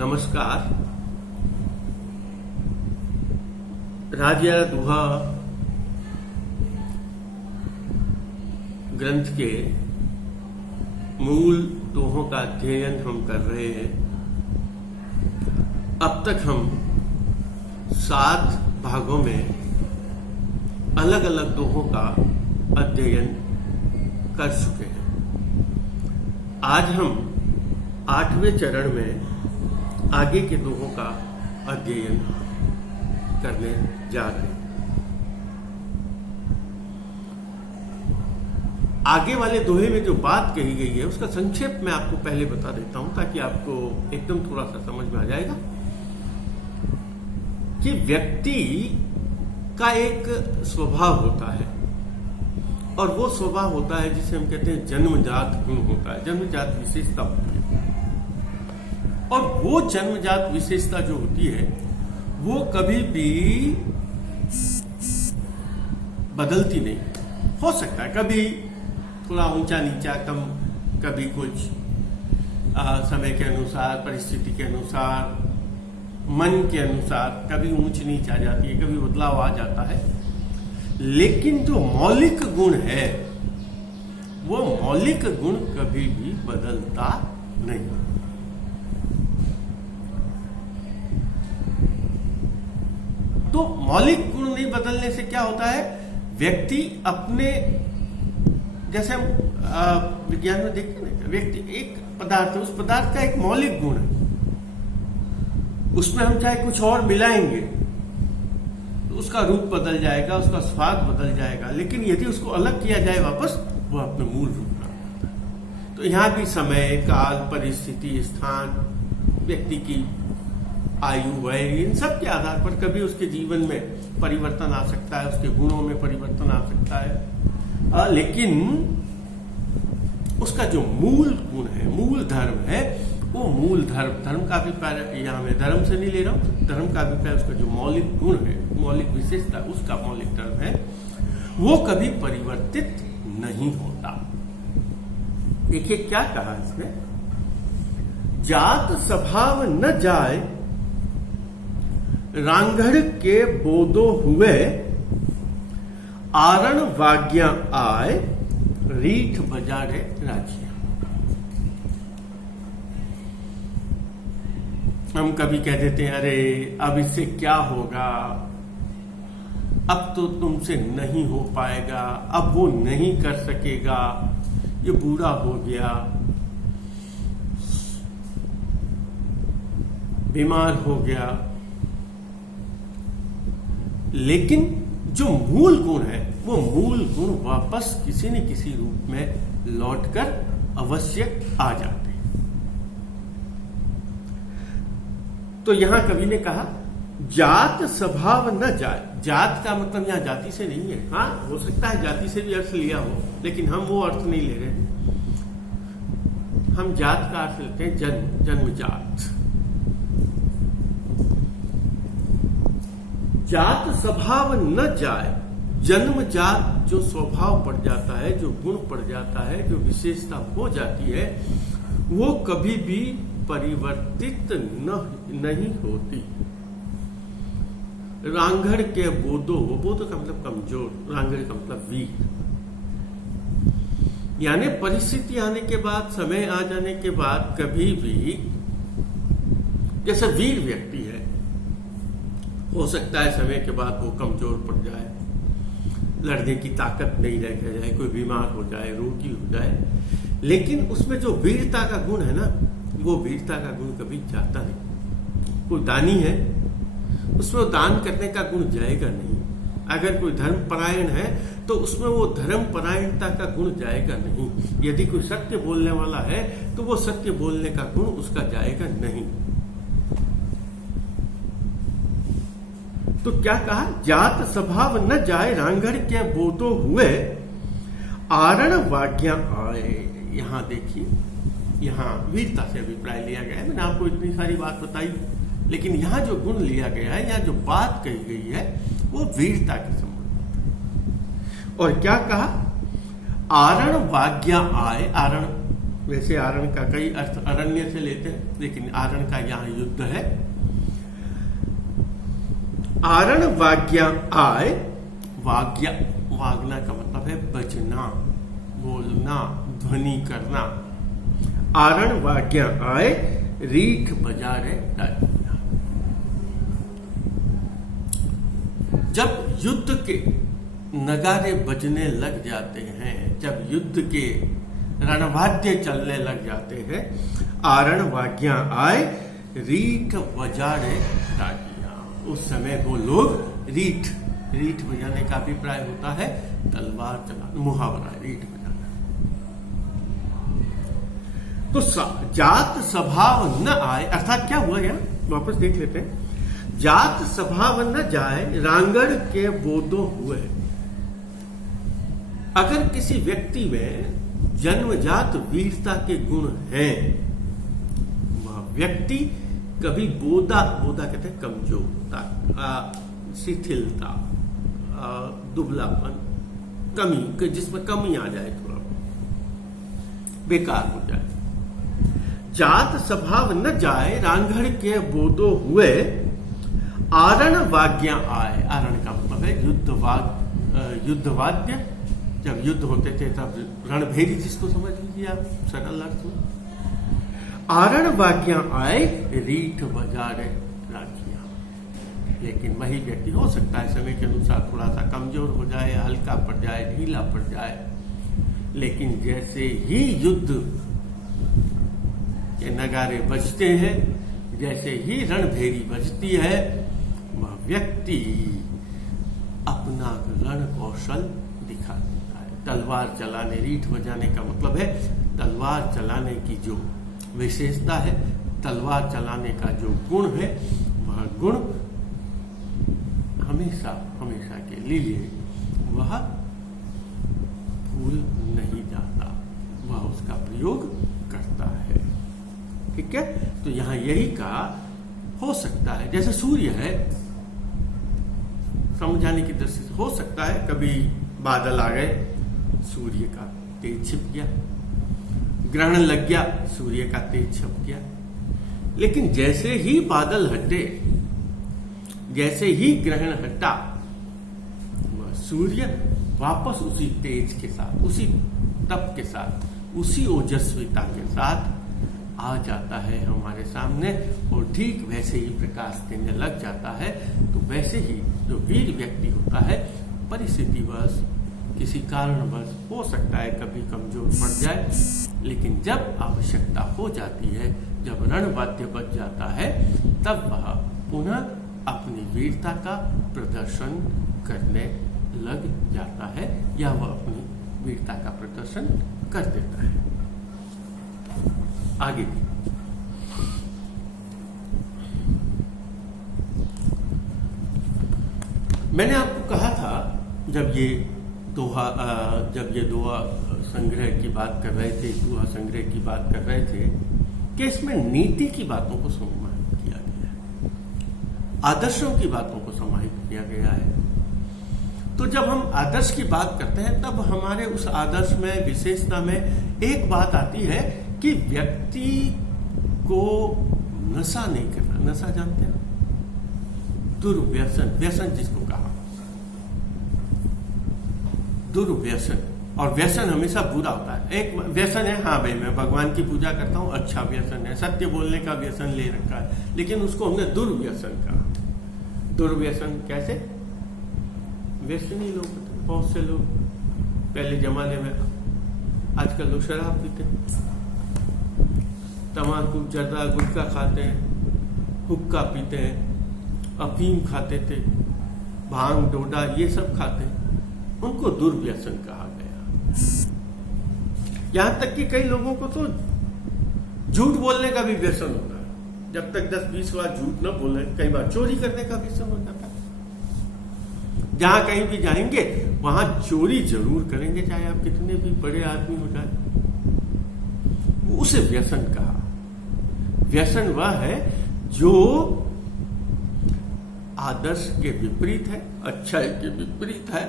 नमस्कार। राजा दुहा ग्रंथ के मूल दोहों का अध्ययन हम कर रहे हैं। अब तक हम 7 भागों में अलग अलग दोहों का अध्ययन कर चुके हैं। आज हम 8वें चरण में आगे के दोहों का अध्ययन करने जा रहे हैं। आगे वाले दोहे में जो बात कही गई है उसका संक्षेप मैं आपको पहले बता देता हूं ताकि आपको एकदम थोड़ा सा समझ में आ जाएगा कि व्यक्ति का एक स्वभाव होता है और वो स्वभाव होता है जिसे हम कहते हैं जन्मजात गुण होता है, जन्मजात विशेषता होती है। और वो जन्मजात विशेषता जो होती है वो कभी भी बदलती नहीं। हो सकता है कभी थोड़ा ऊंचा नीचा कम, कभी कुछ समय के अनुसार, परिस्थिति के अनुसार, मन के अनुसार कभी ऊंच नीच आ जाती है, कभी बदलाव आ जाता है। लेकिन जो मौलिक गुण है वो मौलिक गुण कभी भी बदलता नहीं। तो मौलिक गुण नहीं बदलने से क्या होता है, व्यक्ति अपने, जैसे हम विज्ञान में देखते हैं, व्यक्ति एक पदार्थ है, उस पदार्थ का एक मौलिक गुण है, उसमें हम चाहे कुछ और मिलाएंगे तो उसका रूप बदल जाएगा, उसका स्वाद बदल जाएगा। लेकिन यदि उसको अलग किया जाए वापस, वो अपने मूल रूप में आता है। तो यहां भी समय, काल, परिस्थिति, स्थान, व्यक्ति की आयु, वय, इन सब के आधार पर कभी उसके जीवन में परिवर्तन आ सकता है, उसके गुणों में परिवर्तन आ सकता है। लेकिन उसका जो मूल गुण है, मूल धर्म है, वो मूल धर्म का अभिप्राय यहाँ मैं धर्म से नहीं ले रहा हूं, धर्म का अभिप्राय उसका जो मौलिक गुण है, मौलिक विशेषता, उसका मौलिक धर्म है, वो कभी परिवर्तित नहीं होता। देखिए क्या कहा इसने, जात स्वभाव न जाए रांगड़ के बोदो हुए, आरण वाग्या आए रीठ बजारे राजिया। हम कभी कह देते हैं अरे अब इससे क्या होगा, अब तो तुमसे नहीं हो पाएगा, अब वो नहीं कर सकेगा, ये बूढ़ा हो गया, बीमार हो गया। लेकिन जो मूल गुण है वो मूल गुण वापस किसी न किसी रूप में लौटकर अवश्य आ जाते हैं। तो यहां कवि ने कहा जात स्वभाव न जाए। जात का मतलब यहां जाति से नहीं है। हाँ, हो सकता है जाति से भी अर्थ लिया हो, लेकिन हम वो अर्थ नहीं ले रहे। हम जात का अर्थ लेते हैं जन्मजात। जात स्वभाव न जाए, जन्मजात जो स्वभाव पड़ जाता है, जो गुण पड़ जाता है, जो विशेषता हो जाती है, वो कभी भी परिवर्तित नहीं होती। रांगड़ के बोधो का मतलब कमजोर, रांगड़ का मतलब वीर। यानी परिस्थिति आने के बाद, समय आ जाने के बाद कभी भी, जैसे वीर व्यक्ति है, हो सकता है समय के बाद वो कमजोर पड़ जाए, लड़ने की ताकत नहीं रह जाए, कोई बीमार हो जाए, रोगी हो जाए, लेकिन उसमें जो वीरता का गुण है ना, वो वीरता का गुण कभी जाता नहीं। कोई दानी है, उसमें दान करने का गुण जाएगा नहीं। अगर कोई धर्म परायण है तो उसमें वो धर्म परायणता का गुण जाएगा नहीं। यदि कोई सत्य बोलने वाला है तो वो सत्य बोलने का गुण उसका जाएगा नहीं। तो क्या कहा, जात स्वभाव न जाए रांगड़ के बोधो हुए, आरण वाग्या आए। यहां देखिए, यहां वीरता से अभिप्राय लिया गया है। मैंने आपको इतनी सारी बात बताई, लेकिन यहां जो गुण लिया गया है, यहां जो बात कही गई है, वो वीरता के संबंध। और क्या कहा, आरण वाग्या आए। आरण वैसे आरण का कई अर्थ अरण्य से लेते हैं, लेकिन आरण का यहाँ युद्ध है। आरण वाग्या आय, वाग्या वागना का मतलब है बजना, बोलना, ध्वनि करना। आरण वाग्या आय, रीठ बजारे राजिया। जब युद्ध के नगारे बजने लग जाते हैं, जब युद्ध के रणवाद्य चलने लग जाते हैं, आरण वाग्या आय, रीठ बजारे राजिया। उस समय वो लोग रीठ बजाने का अभिप्राय होता है तलवार चलाना, मुहावरा है रीठ बजाना। तो जात स्वभाव न आए, अर्थात क्या हुआ यहाँ वापस देख लेते हैं। जात स्वभाव न जाए, रांगड़ के बोधो हुए। अगर किसी व्यक्ति में जन्मजात वीरता के गुण हैं, वह व्यक्ति कभी बोधा कहते हैं कमजोरता, शिथिलता, दुबलापन, कमी, जिसमें कमी आ जाए, थोड़ा बेकार हो जाए। जात स्वभाव न जाए, रांगड़ के बोधो हुए। आरण वाग्या आए, आरण का मतलब है युद्धवाद्य। जब युद्ध होते थे तब रणभेरी, जिसको समझ लीजिए आप सरल अर्थ में। आरण वाग्या आए, रीठ बजारे राजिया। लेकिन वही व्यक्ति हो सकता है समय के अनुसार थोड़ा सा कमजोर हो जाए, हल्का पड़ जाए, ढीला पड़ जाए, लेकिन जैसे ही युद्ध के नगारे बजते हैं, जैसे ही रणभेरी बजती है, वह व्यक्ति अपना रण कौशल दिखा देता है। तलवार चलाने, रीठ बजाने का मतलब है तलवार चलाने की जो विशेषता है, तलवार चलाने का जो गुण है, वह गुण हमेशा के लिए वह भूल नहीं जाता, वह उसका प्रयोग करता है। ठीक है, तो यहां यही का हो सकता है, जैसे सूर्य है, समझाने की दृष्टि से हो सकता है कभी बादल आ गए, सूर्य का तेज छिप गया, ग्रहण लग गया, सूर्य का तेज छिप गया। लेकिन जैसे ही बादल हटे, जैसे ही ग्रहण हटा, वह सूर्य वापस उसी तेज के साथ, उसी तप के साथ, उसी ओजस्विता के साथ आ जाता है हमारे सामने, और ठीक वैसे ही प्रकाश देने लग जाता है। तो वैसे ही जो वीर व्यक्ति होता है, परिस्थितिवश, किसी कारणवश हो सकता है कभी कमजोर पड़ जाए, लेकिन जब आवश्यकता हो जाती है, जब रणवाद्य बज जाता है, तब वह पुनः अपनी वीरता का प्रदर्शन करने लग जाता है, या वह अपनी वीरता का प्रदर्शन कर देता है। आगे मैंने आपको कहा था, जब ये दोहा संग्रह की बात कर रहे थे, दोहा संग्रह की बात कर रहे थे, कि इसमें नीति की बातों को समाहित किया गया है, आदर्शों की बातों को समाहित किया गया है। तो जब हम आदर्श की बात करते हैं, तब हमारे उस आदर्श में, विशेषता में एक बात आती है कि व्यक्ति को नशा नहीं करना। नशा जानते हैं? दुर्व्यसन, व्यसन जिसको कहा, दुर्व्यसन। और व्यसन हमेशा बुरा होता है। एक व्यसन है, हाँ भाई मैं भगवान की पूजा करता हूं, अच्छा व्यसन है, सत्य बोलने का व्यसन ले रखा है, लेकिन उसको हमने दुर्व्यसन कहा। दुर्व्यसन कैसे? व्यसनी लोग, बहुत से लोग पहले जमाने में, आजकल लोग शराब पीते, तम्बाकू, जर्दा, गुटखा खाते हैं, हुक्का पीते हैं, अफीम खाते थे, भांग, डोडा, ये सब खाते हैं, उनको दुर्व्यसन कहा गया। यहां तक कि कई लोगों को तो झूठ बोलने का भी व्यसन होता है। जब तक 10-20 बार झूठ न बोले, कई बार चोरी करने का व्यसन हो जाता है। जहां कहीं भी जाएंगे वहां चोरी जरूर करेंगे, चाहे आप कितने भी बड़े आदमी हो जाए। उसे व्यसन कहा। व्यसन वह है जो आदर्श के विपरीत है, अच्छाई के विपरीत है,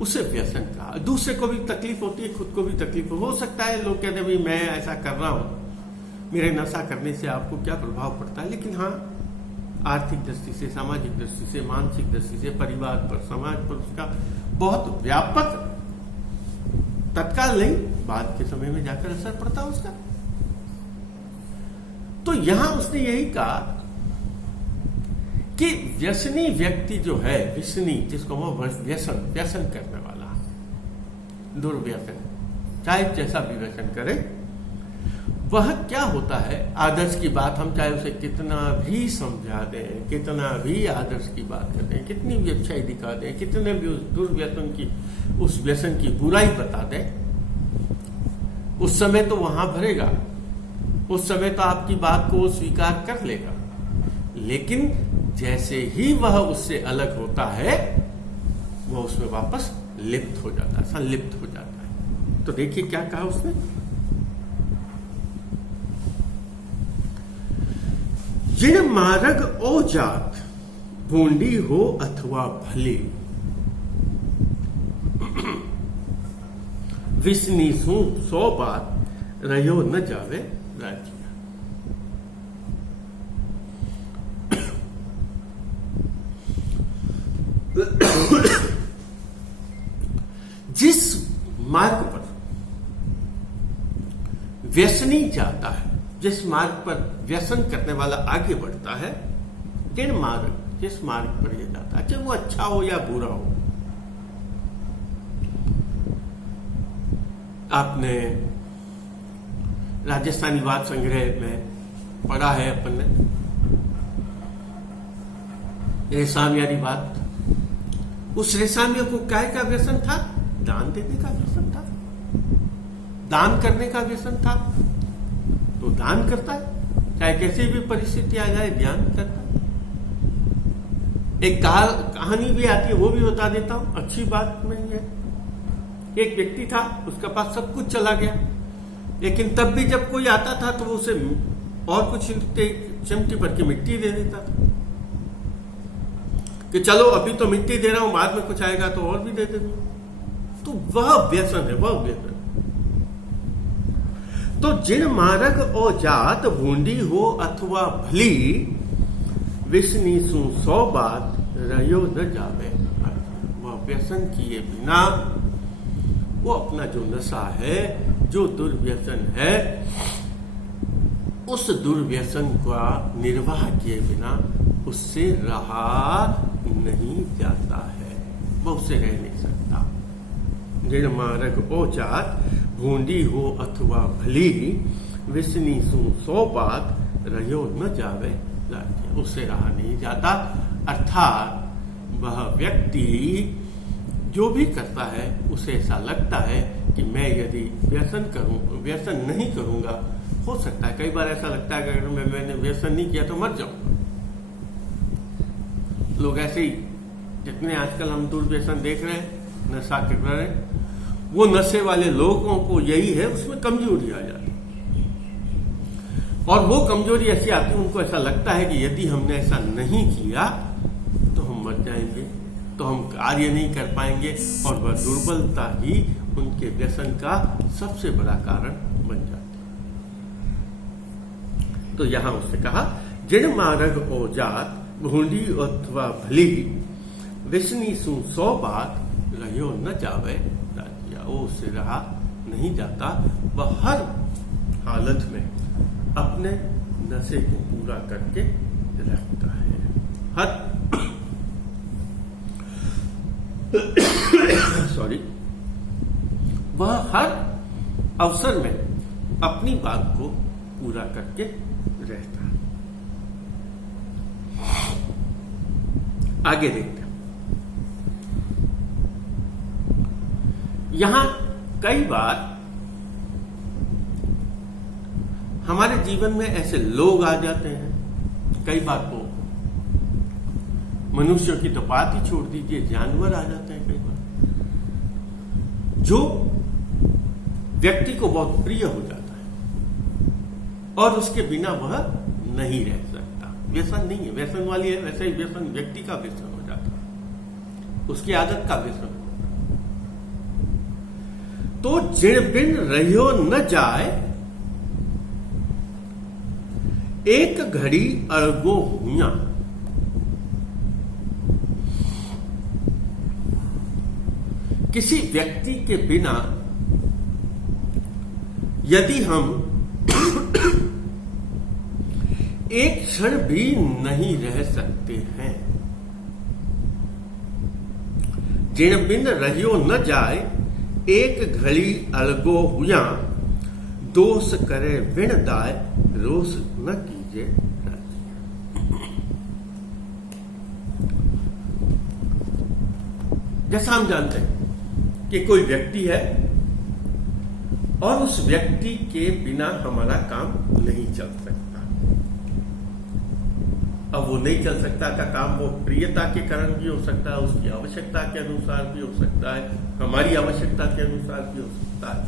उसे व्यसन कहा। दूसरे को भी तकलीफ होती है, खुद को भी तकलीफ हो सकता है। लोग कहते हैं भाई मैं ऐसा कर रहा हूं, मेरे नशा करने से आपको क्या प्रभाव पड़ता है, लेकिन हाँ आर्थिक दृष्टि से, सामाजिक दृष्टि से, मानसिक दृष्टि से, परिवार पर, समाज पर उसका बहुत व्यापक, तत्काल नहीं, बाद के समय में जाकर असर पड़ता है उसका। तो यहां उसने यही कहा कि व्यसनी व्यक्ति जो है, व्यसनी जिसको वो व्यसन करने वाला, दुर्व्यसन, चाहे जैसा भी व्यसन करे, वह क्या होता है, आदर्श की बात हम चाहे उसे कितना भी समझा दें, कितना भी आदर्श की बात कर दें, कितनी भी अच्छाई दिखा दें, कितने भी उस दुर्व्यसन की, उस व्यसन की बुराई बता दें, उस समय तो वहां भरेगा, उस समय तो आपकी बात को स्वीकार कर लेगा, लेकिन जैसे ही वह उससे अलग होता है वह उसमें वापस लिप्त हो जाता है, संलिप्त हो जाता है। तो देखिए क्या कहा उसने, जिन मार्ग ओ जात भूंडी हो अथवा भली, विसनी सू 100 बात रहो न जावे राज्य। जिस मार्ग पर व्यसनी जाता है, जिस मार्ग पर व्यसन करने वाला आगे बढ़ता है, जिन मार्ग, जिस मार्ग पर यह जाता है, चाहे वो अच्छा हो या बुरा हो। आपने राजस्थानी वाद संग्रह में पढ़ा है अपन ने, रेसामियारी बात। उस रेसामिया को क्या का व्यसन था? दान देने का व्यसन था, दान करने का व्यसन था। तो दान करता है, चाहे कैसी भी परिस्थिति आ जाए, ध्यान करता है। एक कहानी भी आती है, वो भी बता देता हूं, अच्छी बात नहीं है। एक व्यक्ति था, उसके पास सब कुछ चला गया, लेकिन तब भी जब कोई आता था तो वो उसे और कुछ चिमटी भर की मिट्टी दे देता था कि चलो अभी तो मिट्टी दे रहा हूं, बाद में कुछ आएगा तो और भी दे दे दूंगा। तो वह व्यसन है, वह व्यसन। तो जिन मार्ग ओ जात भूंडी हो अथवा भली, विसनी सू 100 बात रहो न जावे। वह व्यसन किए बिना, वो अपना जो नशा है, जो दुर्व्यसन है, उस दुर्व्यसन का निर्वाह किए बिना उससे रहा नहीं जाता है, वो उससे रह नहीं सकता। जिन मार्ग ओ जात भूंडी हो अथवा भली, विसनी सू 100 बात रहो न जावे राज्य। उससे रहा नहीं जाता, अर्थात वह व्यक्ति जो भी करता है उसे ऐसा लगता है कि मैं यदि व्यसन नहीं करूंगा, हो सकता है, कई बार ऐसा लगता है कि अगर मैंने व्यसन नहीं किया तो मर जाऊंगा। लोग ऐसे ही, जितने आजकल हम दुर्व्यसन देख रहे हैं, नशा कर रहे हैं, वो नशे वाले लोगों को यही है, उसमें कमजोरी आ जाती है। और वो कमजोरी ऐसी आती है, उनको ऐसा लगता है कि यदि हमने ऐसा नहीं किया तो हम मर जाएंगे, तो हम कार्य नहीं कर पाएंगे, और वह दुर्बलता ही उनके व्यसन का सबसे बड़ा कारण बन जाती है। तो यहां उसने कहा, जिन मार्ग ओ जात भूंडी अथवा भली, विसनी सू 100 बात रहो न जावे राज्य। वो उससे रहा नहीं जाता, वह हर हालत में अपने नशे को पूरा करके रखता है। वह हर अवसर में अपनी बात को पूरा करके रहता है। आगे देखते हैं। यहां कई बार हमारे जीवन में ऐसे लोग आ जाते हैं, कई बार तो मनुष्यों की तो बात ही छोड़ दीजिए, जानवर आ जाते हैं कई बार, जो व्यक्ति को बहुत प्रिय हो जाता है और उसके बिना वह नहीं रह सकता। व्यसन नहीं है, व्यसन वाली है, वैसे ही व्यसन व्यक्ति का व्यसन हो जाता है, उसकी आदत का व्यसन। तो जिण बिन रहियो न जाए, एक घड़ी अड़गो हुइयां। किसी व्यक्ति के बिना यदि हम एक क्षण भी नहीं रह सकते हैं, जिण बिन रहियो न जाए, एक घड़ी अलगो हुआ, दोष करे बिन दाय, रोष न कीजे राजी। जैसा हम जानते हैं कि कोई व्यक्ति है और उस व्यक्ति के बिना हमारा काम नहीं चल सकता। अब वो नहीं चल सकता का काम वो प्रियता के कारण भी हो सकता है, उसकी आवश्यकता के अनुसार भी हो सकता है, हमारी आवश्यकता के अनुसार भी हो सकता है।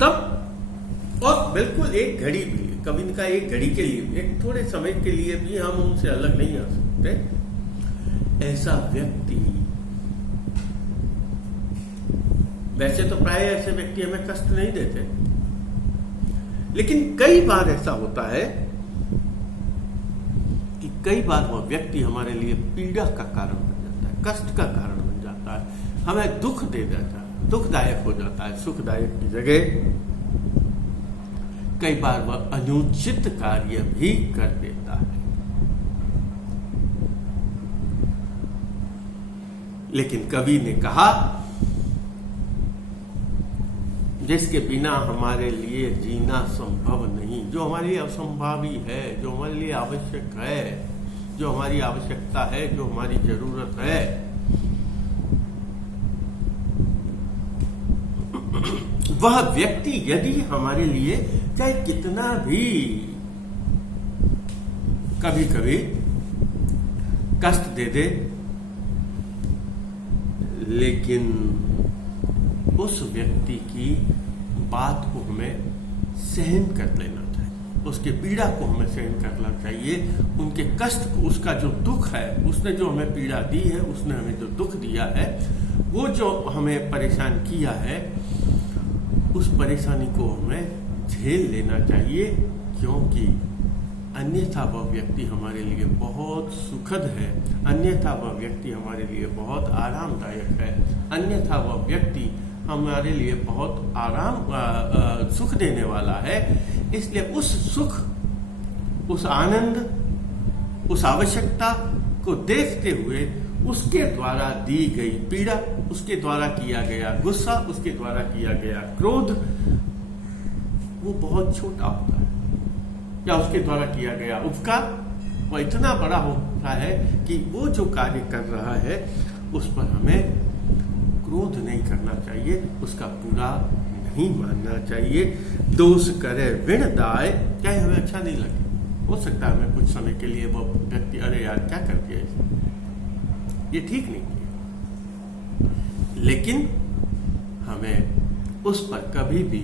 तब और बिल्कुल एक घड़ी भी, कभी इनका एक घड़ी के लिए, एक थोड़े समय के लिए भी हम उनसे अलग नहीं आ सकते। ऐसा व्यक्ति, वैसे तो प्राय ऐसे व्यक्ति हमें कष्ट नहीं देते, लेकिन कई बार ऐसा होता है कि कई बार वह व्यक्ति हमारे लिए पीड़ा का कारण बन जाता है, कष्ट का कारण बन जाता है, हमें दुख दे देता है, दुखदायक हो जाता है। सुखदायक की जगह कई बार वह अनुचित कार्य भी कर देता है। लेकिन कवि ने कहा, जिसके बिना हमारे लिए जीना संभव नहीं, जो हमारे लिए असंभावी है, जो हमारे लिए आवश्यक है, जो हमारी आवश्यकता है, जो हमारी जरूरत है, वह व्यक्ति यदि हमारे लिए चाहे कितना भी कभी कभी कष्ट दे दे, लेकिन उस व्यक्ति की बात को हमें सहन कर लेना चाहिए, उसके पीड़ा को हमें सहन करना चाहिए, उनके कष्ट को, उसका जो दुख है, उसने जो हमें पीड़ा दी है, उसने हमें जो दुख दिया है, वो जो हमें परेशान किया है, उस परेशानी को हमें झेल लेना चाहिए, क्योंकि अन्यथा वह व्यक्ति हमारे लिए बहुत सुखद है, अन्यथा वह व्यक्ति हमारे लिए बहुत आरामदायक है, अन्यथा वह व्यक्ति हमारे लिए बहुत सुख देने वाला है। इसलिए उस सुख, उस आनंद, उस आवश्यकता को देखते हुए उसके द्वारा दी गई पीड़ा, उसके द्वारा किया गया गुस्सा, उसके द्वारा किया गया क्रोध, वो बहुत छोटा होता है, या उसके द्वारा किया गया उपकार वो इतना बड़ा होता है कि वो जो कार्य कर रहा है उस पर हमें क्रोध नहीं करना चाहिए, उसका बुरा नहीं मानना चाहिए। दोष करे विण दाय, चाहे हमें अच्छा नहीं लगे, हो सकता है हमें कुछ समय के लिए वो व्यक्ति, अरे यार क्या कर दिया इसने, ये ठीक नहीं किया, लेकिन हमें उस पर कभी भी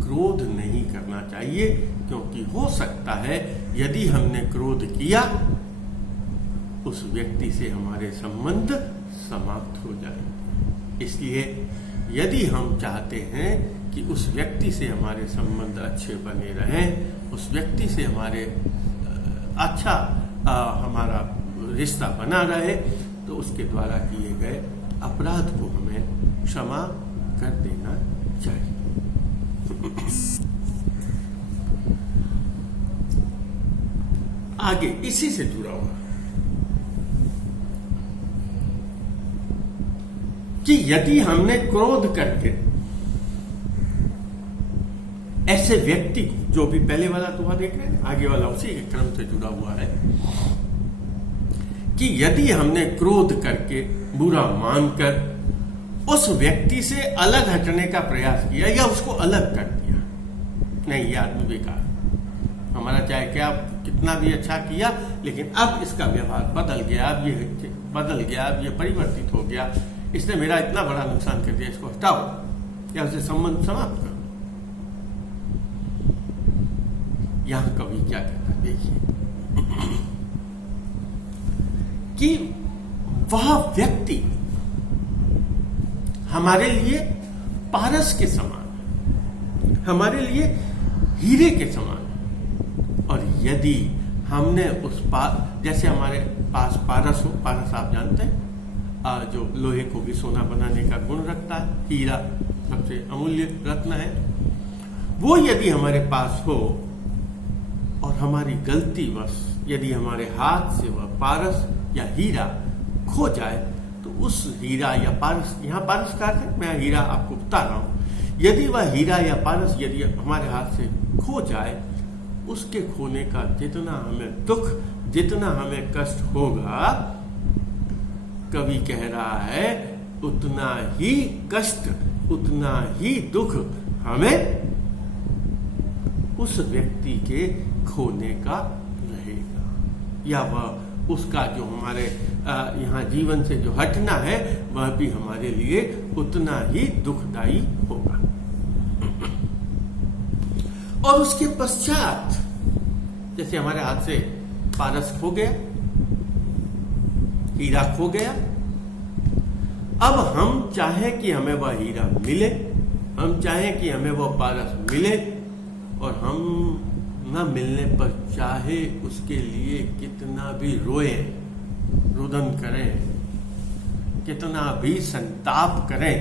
क्रोध नहीं करना चाहिए, क्योंकि हो सकता है यदि हमने क्रोध किया उस व्यक्ति से हमारे संबंध समाप्त हो जाएंगे। इसलिए यदि हम चाहते हैं कि उस व्यक्ति से हमारे संबंध अच्छे बने रहें, उस व्यक्ति से हमारे अच्छा हमारा रिश्ता बना रहे, तो उसके द्वारा किए गए अपराध को हमें क्षमा कर देना चाहिए। आगे इसी से जुड़ा हुआ कि यदि हमने क्रोध करके ऐसे व्यक्ति को, जो भी पहले वाला दोहा देख रहे हैं, आगे वाला उसी के क्रम से जुड़ा हुआ है, कि यदि हमने क्रोध करके, बुरा मानकर उस व्यक्ति से अलग हटने का प्रयास किया या उसको अलग कर दिया, नहीं, ये आदमी बेकार, हमारा चाहे क्या कितना भी अच्छा किया, लेकिन अब इसका व्यवहार बदल गया, अब ये बदल गया, अब ये परिवर्तित हो गया, इसने मेरा इतना बड़ा नुकसान कर दिया, इसको हटाओ या उससे संबंध समाप्त करो। यहां कवि क्या कहता है, देखिए कि वह व्यक्ति हमारे लिए पारस के समान, हमारे लिए हीरे के समान। और यदि हमने जैसे हमारे पास पारस हो, पारस आप जानते हैं जो लोहे को भी सोना बनाने का गुण रखता है, हीरा सबसे अमूल्य रत्न है, वो यदि हमारे पास हो और हमारी गलतीवश यदि हमारे हाथ से वह पारस या हीरा खो जाए, तो उस हीरा या पारस, यहाँ पारस का है, मैं हीरा आपको बता रहा हूं, यदि वह हीरा या पारस यदि हमारे हाथ से खो जाए, उसके खोने का जितना हमें दुख, जितना हमें कष्ट होगा, कवि कह रहा है उतना ही कष्ट, उतना ही दुख हमें उस व्यक्ति के खोने का रहेगा, या वह उसका जो हमारे यहाँ जीवन से जो हटना है वह भी हमारे लिए उतना ही दुखदाई होगा। और उसके पश्चात जैसे हमारे हाथ से पारस खो गया, हीरा खो गया, अब हम चाहें कि हमें वह हीरा मिले, हम चाहें कि हमें वह पारस मिले, और हम न मिलने पर चाहे उसके लिए कितना भी रोए, रुदन करें, कितना भी संताप करें,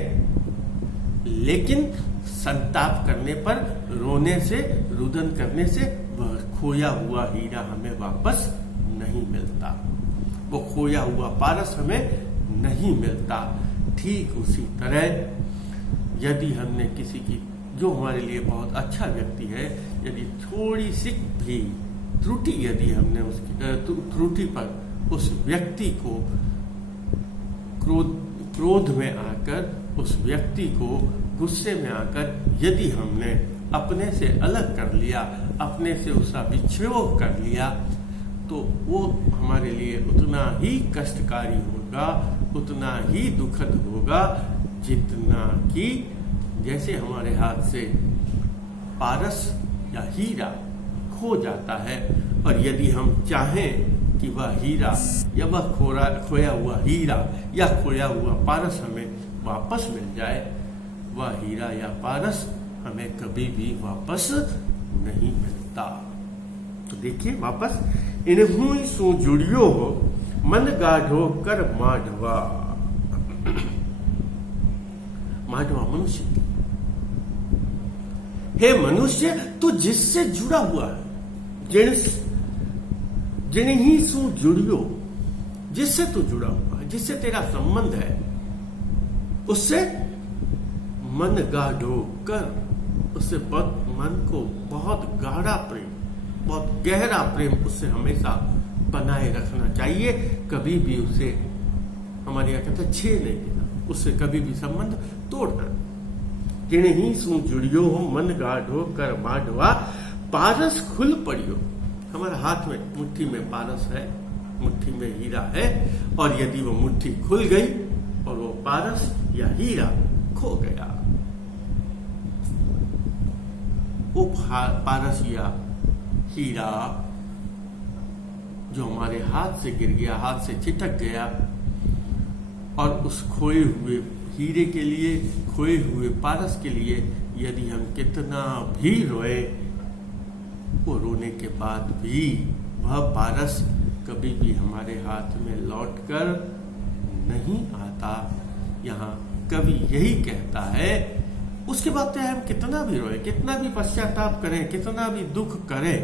लेकिन संताप करने पर, रोने से, रुदन करने से वह खोया हुआ हीरा हमें वापस नहीं मिलता, वो खोया हुआ पारस हमें नहीं मिलता। ठीक उसी तरह यदि हमने किसी की, जो हमारे लिए बहुत अच्छा व्यक्ति है, यदि थोड़ी सी भी त्रुटि यदि हमने उसकी त्रुटि पर उस व्यक्ति को क्रोध में आकर, उस व्यक्ति को गुस्से में आकर यदि हमने अपने से अलग कर लिया, अपने से उसका विच्छेद कर लिया, तो वो हमारे लिए उतना ही कष्टकारी होगा, उतना ही दुखद होगा, जितना कि जैसे हमारे हाथ से पारस या हीरा खो जाता है, और यदि हम चाहें कि वह हीरा या वह खोया हुआ हीरा या खोया हुआ पारस हमें वापस मिल जाए, वह हीरा या पारस हमें कभी भी वापस नहीं मिलता। तो देखिए वापस, इन्हू सो जुड़ियो हो मन गाढ़ो कर माधवा। माधवा मनुष्य, हे मनुष्य तू जिससे जुड़ा हुआ है, जिन ही सो जुड़ियो, जिससे तू जुड़ा हुआ है, जिससे तेरा संबंध है, उससे मन गाढ़ो कर, उससे मन को बहुत गाढ़ा प्रेम, बहुत गहरा प्रेम उससे हमेशा बनाए रखना चाहिए। कभी भी उसे, हमारे यहाँ कहते हैं, छे नहीं देना, उससे कभी भी संबंध तोड़ना। जिन ही सु जुड़ियो हो मन गाढ़ो कर माधवा, पारस खुल पड़ियो। हमारे हाथ में, मुट्ठी में पारस है, मुट्ठी में हीरा है, और यदि वो मुट्ठी खुल गई और वो पारस या हीरा खो गया, वो पारस या हीरा जो हमारे हाथ से गिर गया, हाथ से छिटक गया, और उस खोए हुए हीरे के लिए, खोए हुए पारस के लिए यदि हम कितना भी रोए, वो रोने के बाद भी वह पारस कभी भी हमारे हाथ में लौटकर नहीं आता। यहाँ कवि यही कहता है, उसके बाद चाहे हम कितना भी रोए, कितना भी पश्चाताप करें, कितना भी दुख करें,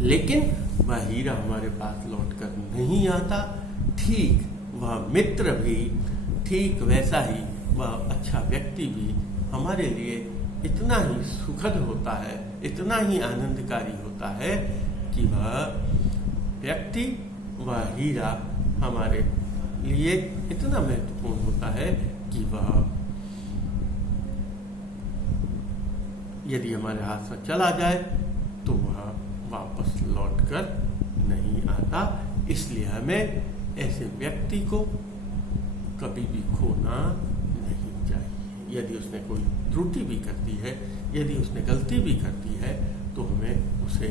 लेकिन वह हीरा हमारे पास लौटकर नहीं आता। ठीक वह मित्र भी, ठीक वैसा ही वह अच्छा व्यक्ति भी हमारे लिए इतना ही सुखद होता है, इतना ही आनंदकारी होता है कि वह व्यक्ति, वह हीरा हमारे लिए इतना महत्वपूर्ण होता है कि वह यदि हमारे हाथ से चला जाए तो वह वापस लौटकर नहीं आता। इसलिए हमें ऐसे व्यक्ति को कभी भी खोना नहीं चाहिए। यदि उसने कोई त्रुटि भी करती है, यदि उसने गलती भी करती है, तो हमें उसे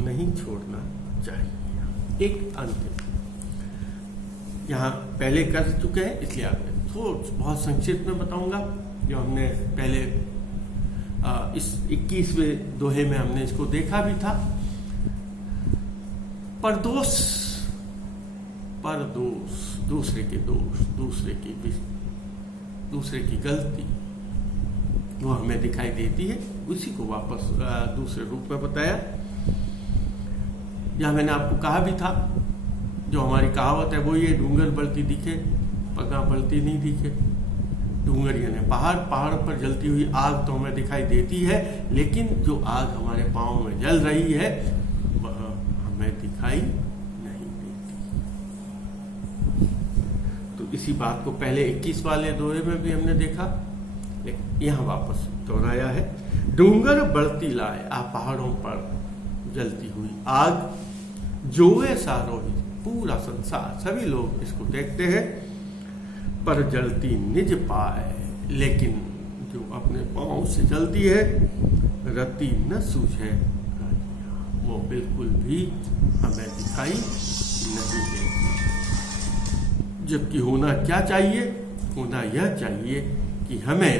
नहीं छोड़ना चाहिए। एक अंत यहाँ पहले कर चुके हैं, इसलिए आप वो बहुत संक्षिप्त में बताऊंगा। जो हमने पहले इस 21वें दोहे में हमने इसको देखा भी था। परदोष, दूसरे के दोष, दूसरे की गलती वो हमें दिखाई देती है, उसी को वापस दूसरे रूप में बताया। या मैंने आपको कहा भी था, जो हमारी कहावत है वो ये, डूंगर बढ़ती दिखे पगा बढ़ती नहीं दिखे। डूंगर यानी पहाड़ पर जलती हुई आग तो हमें दिखाई देती है, लेकिन जो आग हमारे पांव में जल रही है वह हमें दिखाई नहीं देती। तो इसी बात को पहले 21 वाले दोहे में भी हमने देखा, यहां वापस दोहराया है। डूंगर बढ़ती लाए आ पहाड़ों पर जलती हुई आग, जोए सारोही पूरा संसार, सभी लोग इसको देखते हैं, पर जलती निज पाए, लेकिन जो अपने पांव से जलती है, रति न सूझे, वो बिल्कुल भी हमें दिखाई नहीं देती। जबकि होना क्या चाहिए? होना यह चाहिए कि हमें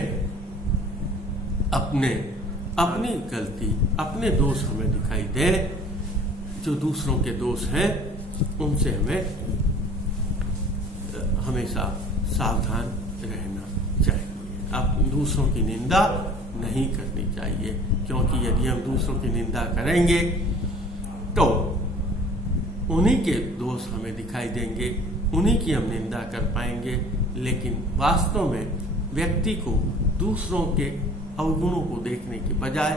अपनी गलती, अपने दोष हमें दिखाई दे। जो दूसरों के दोष हैं उनसे हमें हमेशा सावधान रहना चाहिए। अब दूसरों की निंदा नहीं करनी चाहिए, क्योंकि यदि हम दूसरों की निंदा करेंगे तो उन्हीं के दोष हमें दिखाई देंगे, उन्हीं की हम निंदा कर पाएंगे। लेकिन वास्तव में व्यक्ति को दूसरों के अवगुणों को देखने के बजाय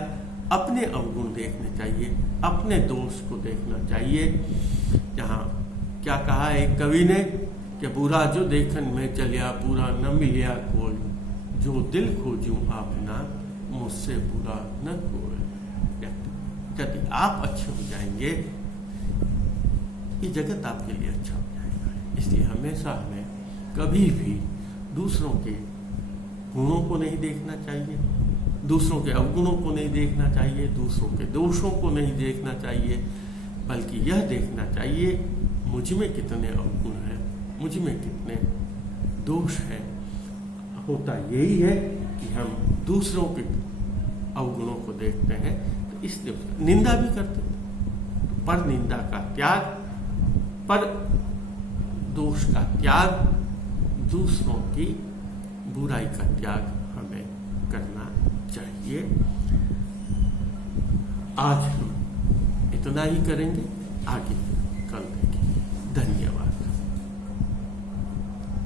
अपने अवगुण देखने चाहिए, अपने दोष को देखना चाहिए। जहाँ क्या कहा एक कवि ने कि बुरा जो देखन में चलिया, बुरा न मिलिया कोई, जो दिल खोजूं अपना, मुझसे बुरा न कोई। यदि आप अच्छे हो जाएंगे, ये जगत आपके लिए अच्छा हो जाएगा। इसलिए हमेशा हमें कभी भी दूसरों के गुणों को नहीं देखना चाहिए, दूसरों के अवगुणों को नहीं देखना चाहिए, दूसरों के दोषों को नहीं देखना चाहिए, बल्कि यह देखना चाहिए मुझ में कितने अवगुण हैं, मुझ में कितने दोष हैं। होता यही है कि हम दूसरों के अवगुणों को देखते हैं, तो इसलिए निंदा भी करते हैं। पर निंदा का त्याग, पर दोष का त्याग, दूसरों की बुराई का त्याग हमें करना चाहिए। आज हम इतना ही करेंगे, आगे कल देखेंगे। धन्यवाद।